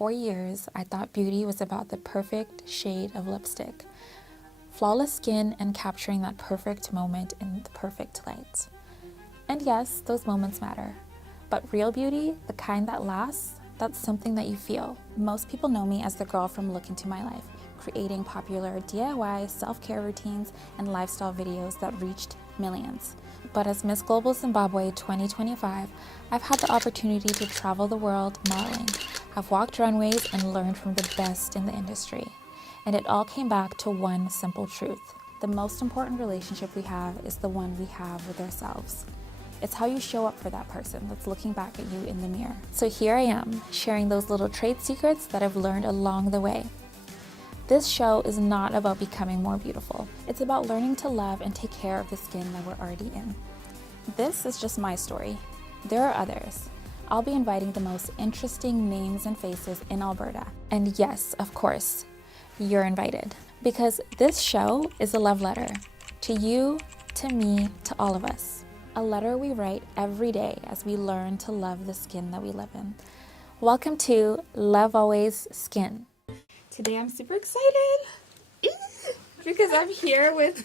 4 years, I thought beauty was about the perfect shade of lipstick, flawless skin, and capturing that perfect moment in the perfect light. And yes, those moments matter. But real beauty, the kind that lasts, that's something that you feel. Most people know me as the girl from Look Into My Life, creating popular DIY self-care routines and lifestyle videos that reached millions. But as Miss Global Zimbabwe 2025, I've had the opportunity to travel the world modeling. I've walked runways and learned from the best in the industry. And it all came back to one simple truth. The most important relationship we have is the one we have with ourselves. It's how you show up for that person that's looking back at you in the mirror. So here I am, sharing those little trade secrets that I've learned along the way. This show is not about becoming more beautiful. It's about learning to love and take care of the skin that we're already in. This is just my story. There are others. I'll be inviting the most interesting names and faces in Alberta. And yes, of course, you're invited. Because this show is a love letter. To you, to me, to all of us. A letter we write every day as we learn to love the skin that we live in. Welcome to Love Always Skin. Today I'm super excited because I'm here with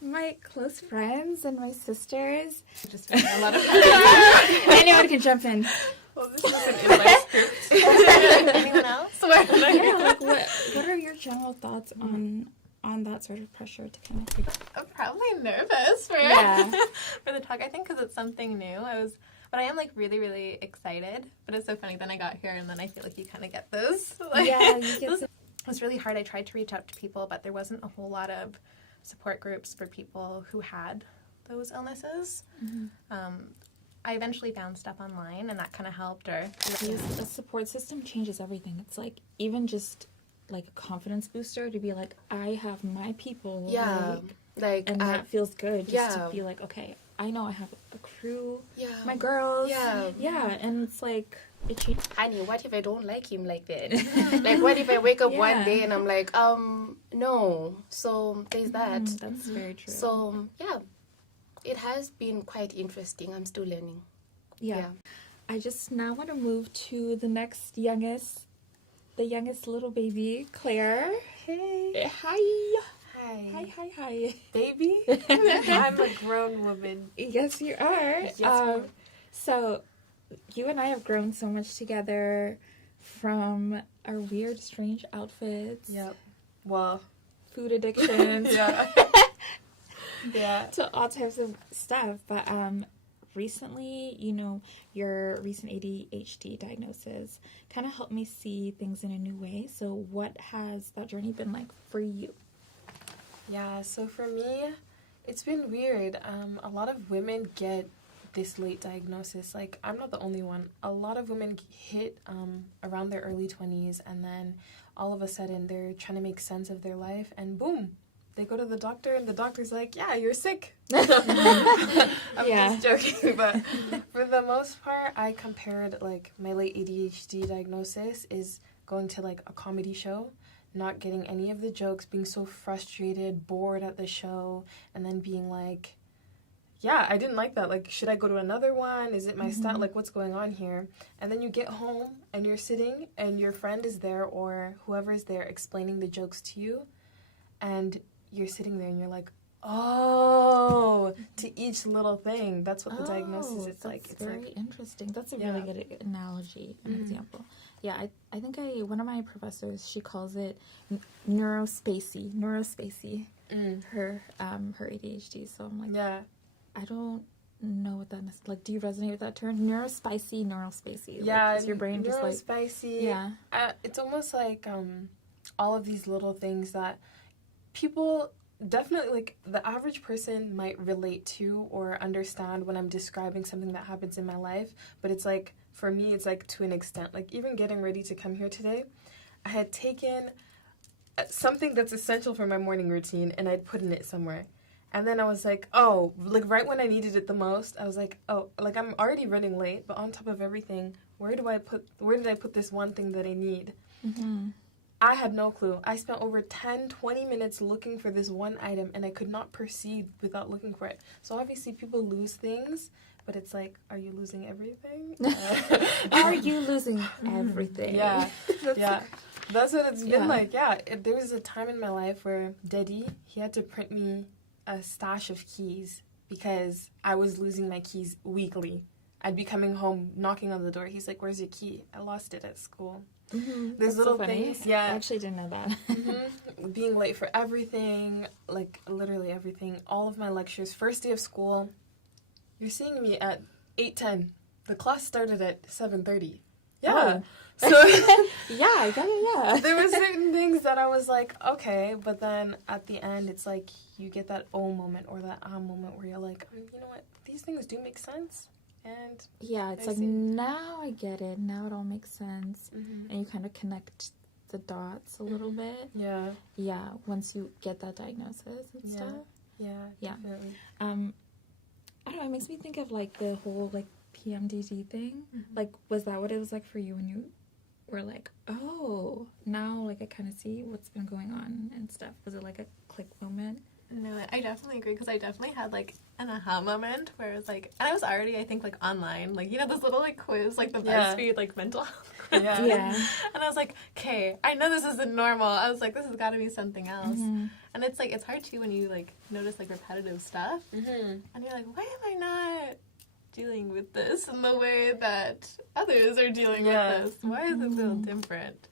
my close friends and my sisters. Just a lot of anyone can jump in. Well, this isn't in my script. Anyone else? Yeah, like what are your general thoughts on that sort of pressure to kind of I'm probably nervous for the talk, I think, because it's something new. But I am like really, really excited. But it's so funny. Then I got here, and then I feel like you kind of get those. Like, yeah, you get it was really hard. I tried to reach out to people, but there wasn't a whole lot of support groups for people who had those illnesses. Mm-hmm. I eventually found stuff online, and that kind of helped. Or the support system changes everything. It's like even just like a confidence booster to be like, I have my people. Yeah, and that feels good. Just to be like, okay, I know I have a crew. Yeah, my girls. Yeah, and it's like it changes. Honey, what if I don't like him like that? Like, what if I wake up one day and I'm like, no. So there's that. That's very true. So yeah, it has been quite interesting. I'm still learning. Yeah. I just now want to move to the next youngest little baby, Claire. Hey. Hi. Hi. Baby? I'm a grown woman. Yes, you are. Yes, so you and I have grown so much together, from our weird, strange outfits. Yep. Well, food addictions. Yeah. To all types of stuff. But recently, your recent ADHD diagnosis kind of helped me see things in a new way. So what has that journey been like for you? Yeah, so for me, it's been weird. A lot of women get this late diagnosis. Like, I'm not the only one. A lot of women hit around their early 20s, and then all of a sudden they're trying to make sense of their life, and boom, they go to the doctor, and the doctor's like, yeah, you're sick. I'm just joking, but for the most part, I compared, like, my late ADHD diagnosis is going to, like, a comedy show, not getting any of the jokes, being so frustrated, bored at the show, and then being like, yeah, I didn't like that. Like, should I go to another one? Is it my style? Like, what's going on here? And then you get home, and you're sitting, and your friend is there, or whoever is there explaining the jokes to you, and you're sitting there, and you're like, oh, to each little thing. That's what the diagnosis is like. It's very interesting. That's a really good analogy and example. Yeah, I think one of my professors, she calls it neurospacey, her ADHD. So I'm like, I don't know what that is. Like, do you resonate with that term? Neurospacey. Yeah, like, your brain just like neurospacey. Yeah, it's almost like all of these little things that people definitely, like, the average person might relate to or understand when I'm describing something that happens in my life, but it's like, for me, it's like to an extent. Like, even getting ready to come here today, I had taken something that's essential for my morning routine, and I'd put in it somewhere. And then I was like, oh, like, right when I needed it the most, I was like, oh, like, I'm already running late, but on top of everything, where did I put this one thing that I need? Mm-hmm. I had no clue. I spent over 10-20 minutes looking for this one item, and I could not proceed without looking for it. So obviously people lose things but it's like, are you losing everything? Are you losing everything? Yeah, yeah. That's what it's been like. Yeah, there was a time in my life where Daddy, he had to print me a stash of keys because I was losing my keys weekly. I'd be coming home, knocking on the door. He's like, "Where's your key?" I lost it at school. Mm-hmm. There's That's little so funny. things. Yeah. I actually didn't know that. Being late for everything, like literally everything. All of my lectures. First day of school, you're seeing me at 8:10. The class started at 7:30. Yeah. Oh. So Yeah. there were certain things that I was like, okay, but then at the end, it's like you get that oh moment or that ah moment where you're like, you know what, these things do make sense, and Yeah, it's I like, see. now I get it. Now it all makes sense. And you kind of connect the dots a little bit. yeah, Yeah, once you get that diagnosis and Yeah. stuff. yeah, Yeah. definitely. I don't know, it makes me think of, like, the whole, like, PMDD thing. Like, was that what it was like for you when you were like, oh, now, like, I kind of see what's been going on and stuff? Was it, like, a click moment? No, I definitely agree, because I definitely had, like, an aha moment where it was like, and I was already, I think, like, online, like, you know, this little, like, quiz, like, the Yeah. BuzzFeed, like, mental health quiz. Yeah. Yeah. And I was like, okay, I know this isn't normal. I was like, this has got to be something else. And it's, like, it's hard, too, when you, like, notice, like, repetitive stuff. And you're like, why am I not dealing with this in the way that others are dealing with this? Why is it so different?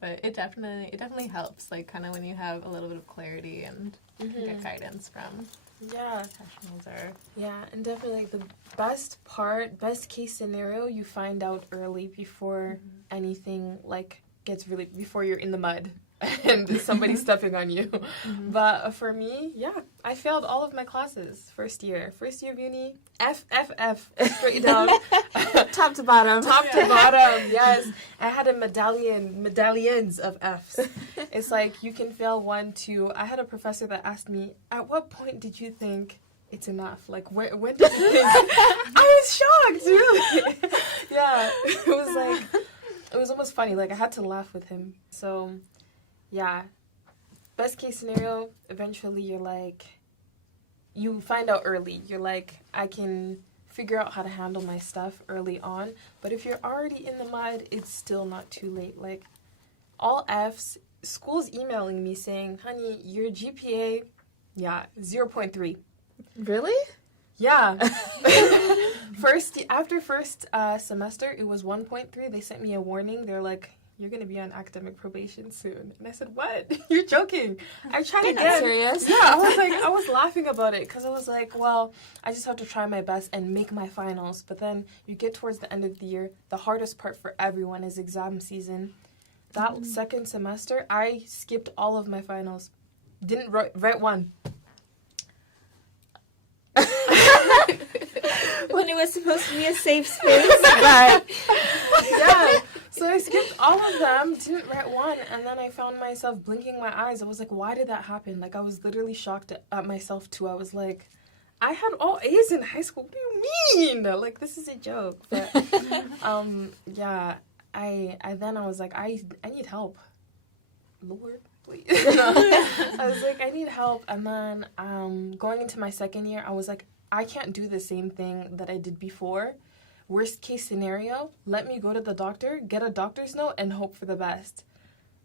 But it definitely helps, like, kind of when you have a little bit of clarity and get guidance from Yeah. professionals or Yeah, and definitely like the best case scenario, you find out early before anything like gets really, before you're in the mud and somebody's stepping on you. But for me, yeah, I failed all of my classes first year of uni, F, straight down. Top to bottom. Top to bottom, yes. I had a medallions of Fs. It's like you can fail 1, 2. I had a professor that asked me, at what point did you think it's enough? Like, when did you think? I was shocked, really. Yeah, it was almost funny. Like, I had to laugh with him. So, yeah. Best case scenario, eventually you're like, you find out early. You're like, I can figure out how to handle my stuff early on. But if you're already in the mud, it's still not too late. Like, all Fs, school's emailing me saying, honey, your GPA, 0.3. Really? Yeah. After first semester, it was 1.3. They sent me a warning. They're like, you're going to be on academic probation soon. And I said, what? You're joking. I tried You're again. not serious? Yeah, I was laughing about it because I was like, well, I just have to try my best and make my finals. But then you get towards the end of the year, the hardest part for everyone is exam season. That second semester, I skipped all of my finals. Didn't write one. When it was supposed to be a safe space, but Yeah. So I skipped all of them, didn't write one, and then I found myself blinking my eyes. I was like, why did that happen? Like, I was literally shocked at myself, too. I was like, I had all A's in high school. What do you mean? Like, this is a joke. But, yeah, I was like, I need help. Lord, please. I was like, I need help. And then going into my second year, I was like, I can't do the same thing that I did before. Worst case scenario, let me go to the doctor, get a doctor's note, and hope for the best.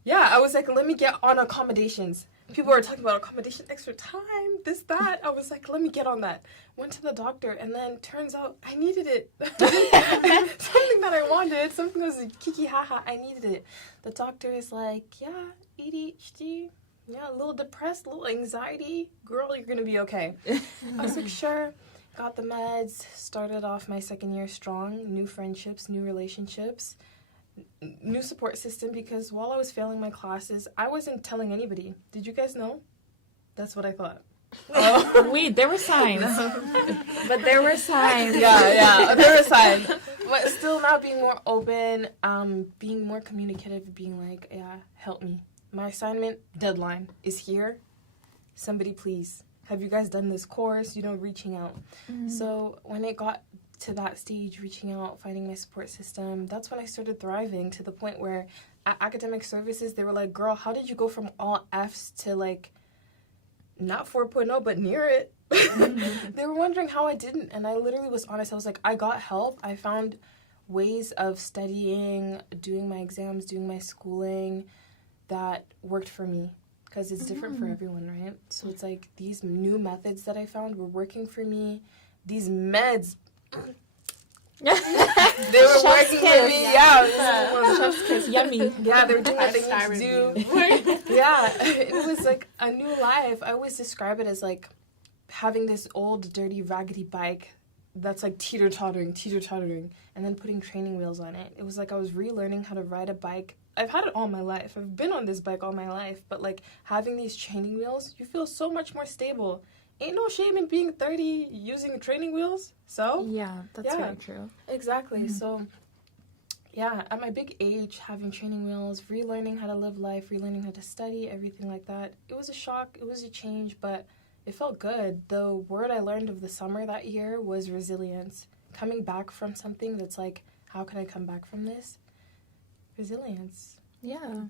Yeah, I was like, let me get on accommodations. People were talking about accommodation, extra time, this, that. I was like, let me get on that. Went to the doctor, and then turns out I needed it. Something that I wanted, something that was a kiki haha, I needed it. The doctor is like, yeah, ADHD, yeah, a little depressed, a little anxiety. Girl, you're going to be okay. I was like, sure. Got the meds, started off my second year strong, new friendships, new relationships, new support system, because while I was failing my classes, I wasn't telling anybody. Did you guys know? That's what I thought. wait, there were signs. But there were signs. Yeah, there were signs. But still now being more open, being more communicative, being like, yeah, help me. My assignment deadline is here. Somebody please. Have you guys done this course? Reaching out. So when it got to that stage, reaching out, finding my support system, that's when I started thriving to the point where at academic services, they were like, girl, how did you go from all Fs to like, not 4.0, but near it? They were wondering how I didn't, and I literally was honest. I was like, I got help. I found ways of studying, doing my exams, doing my schooling that worked for me, because it's different for everyone, right? So it's like these new methods that I found were working for me. These meds, they were working for me. Yeah, chef's kiss. Yummy. Yeah, they were doing what they need to do. Yeah, it was like a new life. I always describe it as like having this old, dirty, raggedy bike that's like teeter-tottering, and then putting training wheels on it. It was like I was relearning how to ride a bike. I've had it all my life. I've been on this bike all my life, but like having these training wheels, you feel so much more stable. Ain't no shame in being 30 using training wheels. So Yeah, that's very true. exactly. So yeah, at my big age, having training wheels, relearning how to live life, relearning how to study, everything like that, it was a shock, it was a change, but it felt good. The word I learned of the summer that year was resilience. Coming back from something that's like, how can I come back from this? Resilience. Yeah,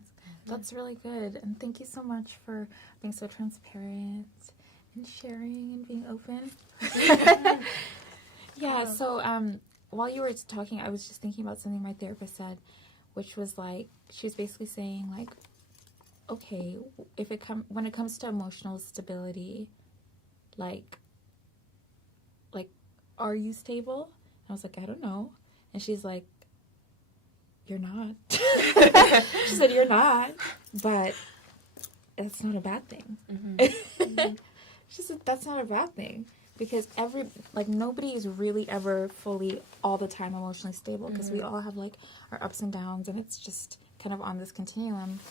that's really good. And thank you so much for being so transparent and sharing and being open. Yeah, so while you were talking, I was just thinking about something my therapist said, which was like, she was basically saying like, okay, when it comes to emotional stability, like, are you stable? And I was like, I don't know. And she's like, you're not. She said, you're not, but that's not a bad thing. She said, that's not a bad thing, because nobody is really ever fully all the time emotionally stable, because we all have like our ups and downs, and it's just kind of on this continuum.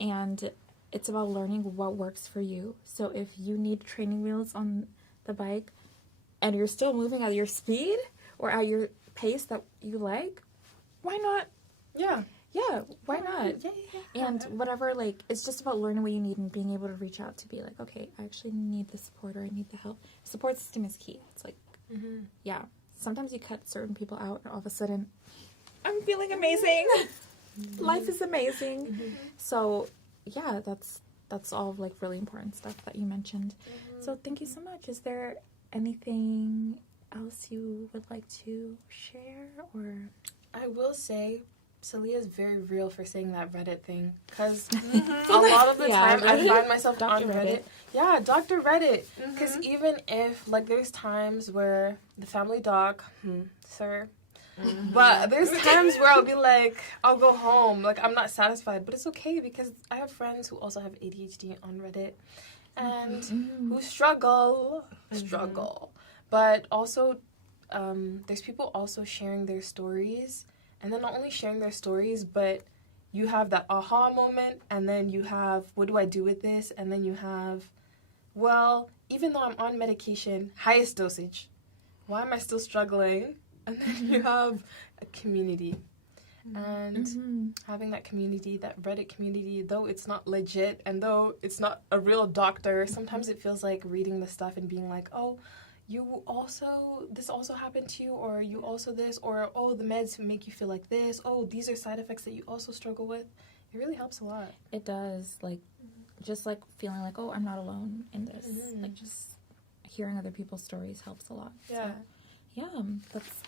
And it's about learning what works for you. So if you need training wheels on the bike and you're still moving at your speed or at your pace that you like, why not? Yeah. Yeah, why not? Yeah. And whatever, like, it's just about learning what you need and being able to reach out to be like, okay, I actually need the support, or I need the help. Support system is key. It's like, yeah, sometimes you cut certain people out and all of a sudden, I'm feeling amazing. Life is amazing. So, yeah, that's all like really important stuff that you mentioned. So thank you so much. Is there anything else you would like to share, or? I will say, Celia is very real for saying that Reddit thing, because a lot of the time I find myself Dr. on Reddit. Yeah, Dr. Reddit. Because even if, like, there's times where the family doc, sir, but there's times where I'll be like, I'll go home, like, I'm not satisfied, but it's okay, because I have friends who also have ADHD on Reddit, and who struggle, but also, there's people also sharing their stories. And then not only sharing their stories, but you have that aha moment, and then you have, what do I do with this? And then you have, well, even though I'm on medication, highest dosage, why am I still struggling? And then you have a community. And having that community, that Reddit community, though it's not legit, and though it's not a real doctor, sometimes it feels like reading the stuff and being like, oh, this also happened to you, or you also this, or, oh, the meds make you feel like this, oh, these are side effects that you also struggle with. It really helps a lot. It does, like, just, like, feeling like, oh, I'm not alone in this. Like, just hearing other people's stories helps a lot. Yeah. So, yeah,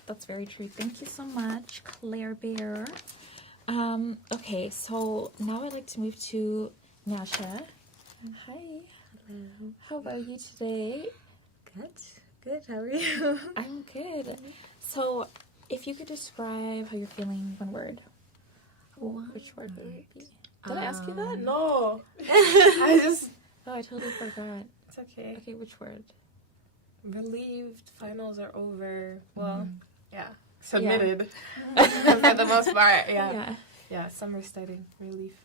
that's very true. Thank you so much, Claire Bear. Okay, so now I'd like to move to Nyasha. Hi. Hello. How are you today? Good, how are you? I'm good. So, if you could describe how you're feeling, one word. Which word would it be? Did I ask you that? No. I just... Oh, I totally forgot. It's okay. Okay, which word? Relieved. Finals are over. Well, yeah. Submitted. For the most part, yeah. Yeah, summer's starting. Relief.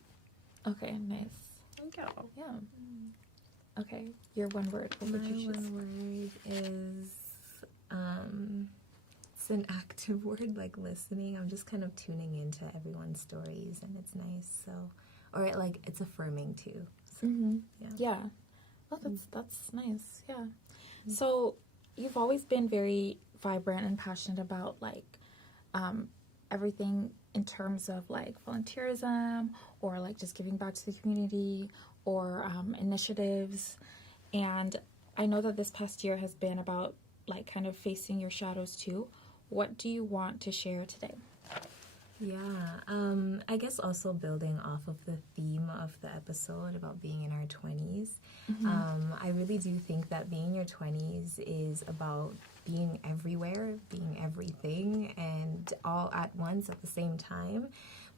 Okay, nice. Thank you. Yeah. Okay, your one word. What would you choose? My one word is, it's an active word, like listening. I'm just kind of tuning into everyone's stories, and it's nice. So, or like it's affirming too. So, Yeah. Well, that's nice. Yeah. So you've always been very vibrant and passionate about like everything in terms of like volunteerism, or like just giving back to the community, or initiatives. And I know that this past year has been about like kind of facing your shadows too. What do you want to share today? Yeah, I guess also building off of the theme of the episode about being in our 20s, I really do think that being in your 20s is about being everywhere, being everything, and all at once at the same time.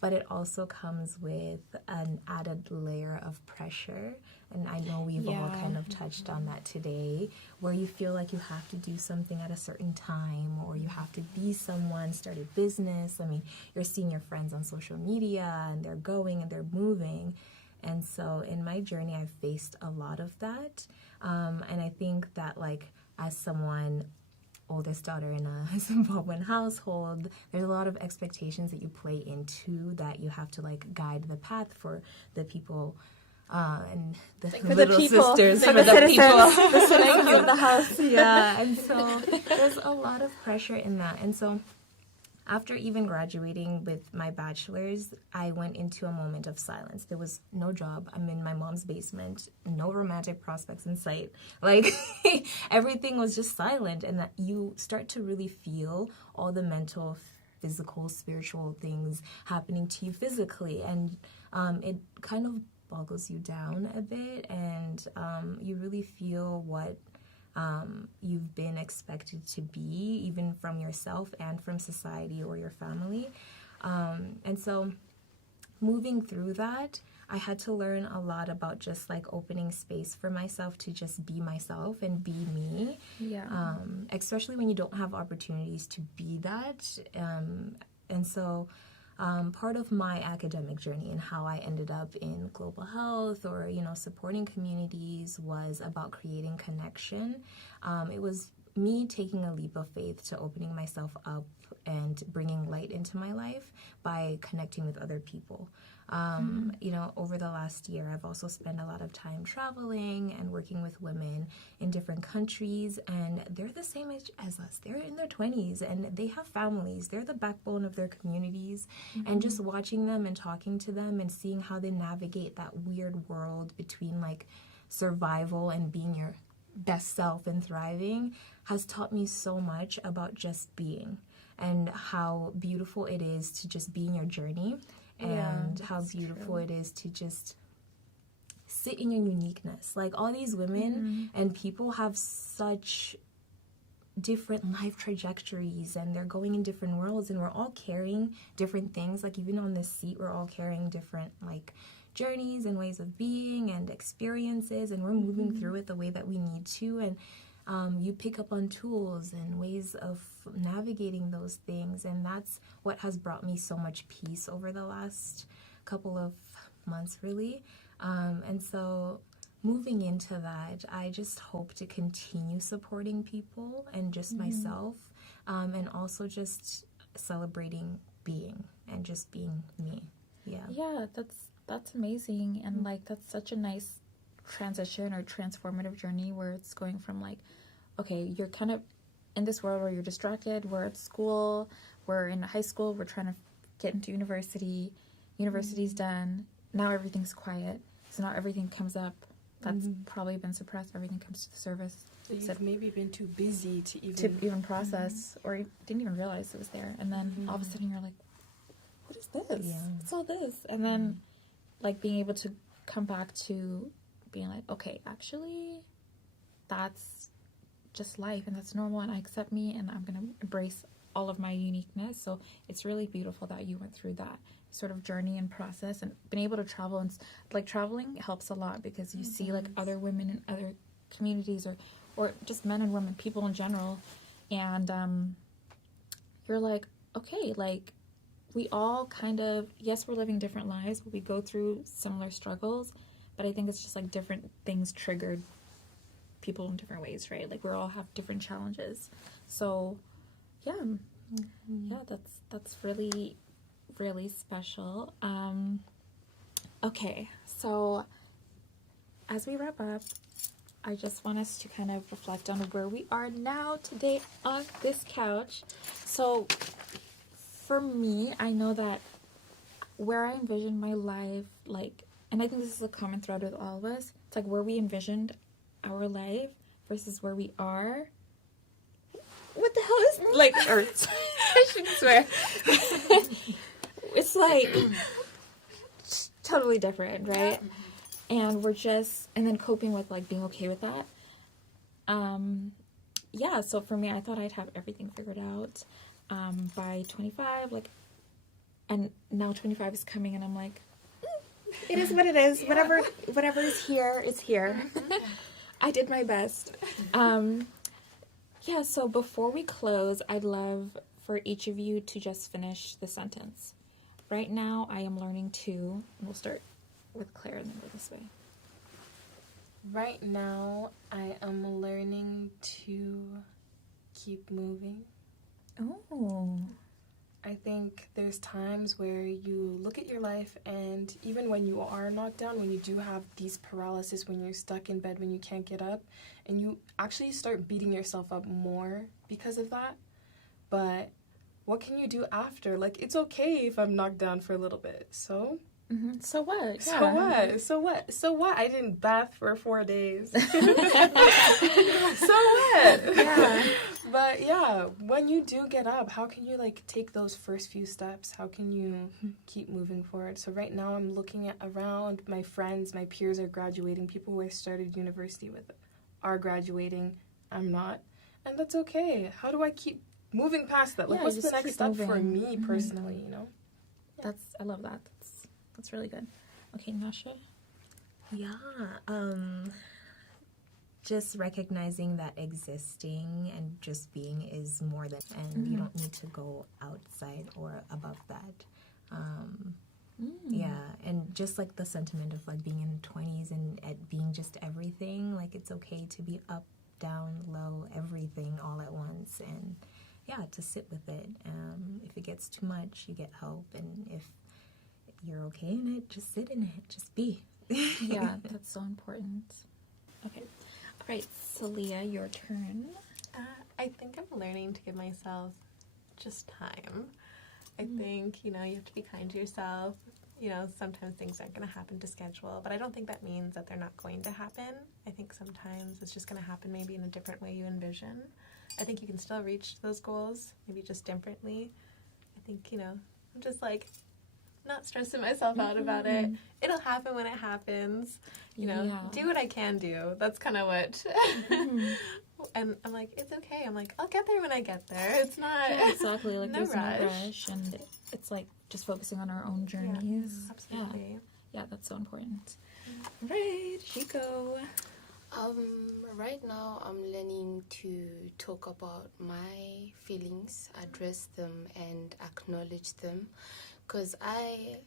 But it also comes with an added layer of pressure. And I know we've all kind of touched on that today, where you feel like you have to do something at a certain time, or you have to be someone, start a business. I mean, you're seeing your friends on social media, and they're going and they're moving. And so in my journey, I've faced a lot of that. And I think that, like, as someone, oldest daughter in a Zimbabwean household, there's a lot of expectations that you play into, that you have to like guide the path for the people and the like little sisters, for the people, the citizens of the house. Yeah, and so there's a lot of pressure in that. And so after even graduating with my bachelor's, I went into a moment of silence. There was no job. I'm in my mom's basement, no romantic prospects in sight. Like, everything was just silent. And that you start to really feel all the mental, physical, spiritual things happening to you physically. And it kind of boggles you down a bit. And you really feel what you've been expected to be, even from yourself and from society or your family. And so moving through that, I had to learn a lot about just like opening space for myself to just be myself and be me. Yeah. Especially when you don't have opportunities to be that. And so part of my academic journey and how I ended up in global health or, you know, supporting communities was about creating connection. It was me taking a leap of faith to opening myself up and bringing light into my life by connecting with other people. You know, over the last year, I've also spent a lot of time traveling and working with women in different countries, and they're the same age as us. They're in their 20s, and they have families. They're the backbone of their communities, and just watching them and talking to them and seeing how they navigate that weird world between, like, survival and being your best self and thriving has taught me so much about just being and how beautiful it is to just be in your journey. And how beautiful it is to just sit in your uniqueness. Like, all these women and people have such different life trajectories, and they're going in different worlds, and we're all carrying different things. Like, even on this seat, we're all carrying different, like, journeys and ways of being and experiences, and we're moving through it the way that we need to. And you pick up on tools and ways of navigating those things, and that's what has brought me so much peace over the last couple of months, really. And so moving into that, I just hope to continue supporting people and just myself, and also just celebrating being and just being me. Yeah, that's amazing, and like that's such a nice transition or transformative journey where it's going from like, okay, you're kind of in this world where you're distracted, we're at school, we're in high school, we're trying to get into university's done, now everything's quiet, so now everything comes up that's probably been suppressed, everything comes to the surface. So you've maybe been too busy to even process, or you didn't even realize it was there, and then all of a sudden you're like, what is this? Yeah. What's all this? And then like being able to come back to being like, okay, actually that's just life, and that's normal, and I accept me, and I'm gonna embrace all of my uniqueness. So it's really beautiful that you went through that sort of journey and process, and been able to travel. And like, traveling helps a lot because you see like other women in other communities, or just men and women, people in general, and you're like, okay, like we all kind of, yes, we're living different lives, but we go through similar struggles. But I think it's just like different things triggered people in different ways, right? Like we all have different challenges. So yeah, that's really, really special. Okay, so as we wrap up, I just want us to kind of reflect on where we are now today on this couch. So for me, I know that where I envision my life, like, and I think this is a common thread with all of us, it's like where we envisioned our life versus where we are. What the hell is like Earth? I shouldn't swear. It's like totally different, right? And we're just and then coping with like being okay with that. Yeah, so for me, I thought I'd have everything figured out by 25, like, and now 25 is coming, and I'm like, it is what it is. Yeah. Whatever is here is here. I did my best. Yeah, so before we close, I'd love for each of you to just finish the sentence. Right now, I am learning to, and we'll start with Claire and then go this way. Right now, I am learning to keep moving. Oh. I think there's times where you look at your life, and even when you are knocked down, when you do have these paralysis, when you're stuck in bed, when you can't get up, and you actually start beating yourself up more because of that. But what can you do after? Like, it's okay if I'm knocked down for a little bit. So? Mm-hmm. So what? Yeah. So what? So what? So what? I didn't bath for 4 days. So what? Yeah. But yeah, when you do get up, how can you like take those first few steps? How can you keep moving forward? So right now I'm looking at around my friends, my peers are graduating, people who I started university with are graduating. I'm not. And that's okay. How do I keep moving past that? Like, what's the next step for me personally, you know? Yeah. I love that. That's really good. Okay, Nyasha? Yeah, just recognizing that existing and just being is more than, and you don't need to go outside or above that. Yeah, and just like the sentiment of like being in the 20s and being just everything, like it's okay to be up, down, low, everything all at once, and yeah, to sit with it. If it gets too much, you get help, and if you're okay in it, just sit in it, just be. Yeah, that's so important. Okay. All right, Celia, your turn. I think I'm learning to give myself just time. I think, you have to be kind to yourself. Sometimes things aren't going to happen to schedule, but I don't think that means that they're not going to happen. I think sometimes it's just going to happen maybe in a different way you envision. I think you can still reach those goals, maybe just differently. I think, I'm just like, not stressing myself out about it. It'll happen when it happens. Do what I can do. That's kind of what. And I'm like, it's okay. I'm like, I'll get there when I get there. It's not. Yeah, exactly. Like, no there's rush. no rush. And it's like just focusing on our own journeys. Yeah, absolutely. Yeah, that's so important. Right, Chico. Right now I'm learning to talk about my feelings, address them, and acknowledge them. Because I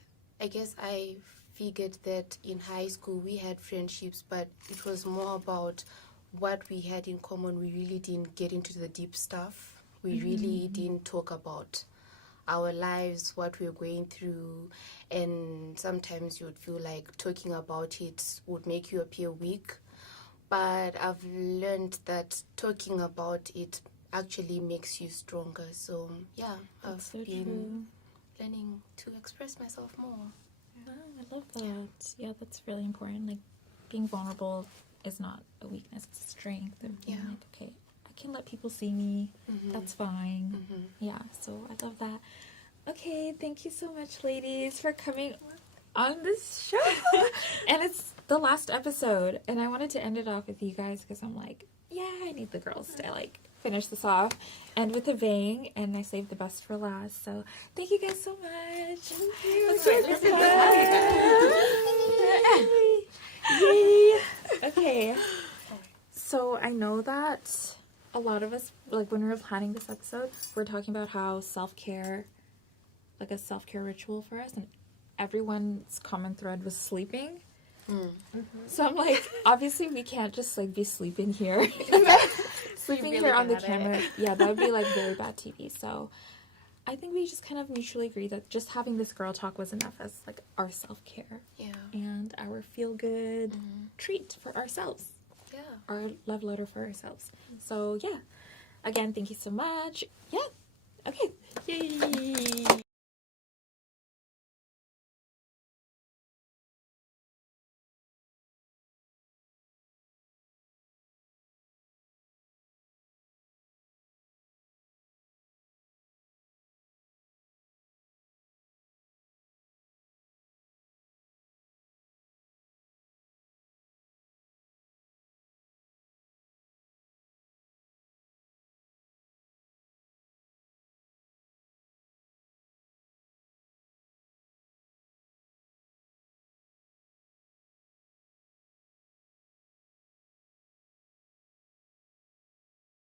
guess I figured that in high school we had friendships, but it was more about what we had in common. We really didn't get into the deep stuff. We really didn't talk about our lives, what we were going through, and sometimes you would feel like talking about it would make you appear weak. But I've learned that talking about it actually makes you stronger. So yeah, I've been learning to express myself more. Wow, I love that. Yeah, that's really important. Like, being vulnerable is not a weakness, it's a strength. Of being like, okay, I can let people see me. That's fine. Yeah, so I love that. Okay, thank you so much, ladies, for coming on this show. And it's the last episode, and I wanted to end it off with you guys because I'm like, yeah, I need the girls to like finish this off and with a bang, and I saved the best for last. So thank you guys so much. Thank you. Yay. Okay. So I know that a lot of us, like when we were planning this episode, we're talking about how self-care, like a self-care ritual for us, and everyone's common thread was sleeping. So I'm like, obviously we can't just like be sleeping here. Sleeping here on the camera, yeah, that would be like very bad TV. So I think we just kind of mutually agree that just having this girl talk was enough as like our self-care and our feel-good treat for ourselves. Yeah, our love letter for ourselves. So yeah, again, thank you so much. Yeah, okay, yay.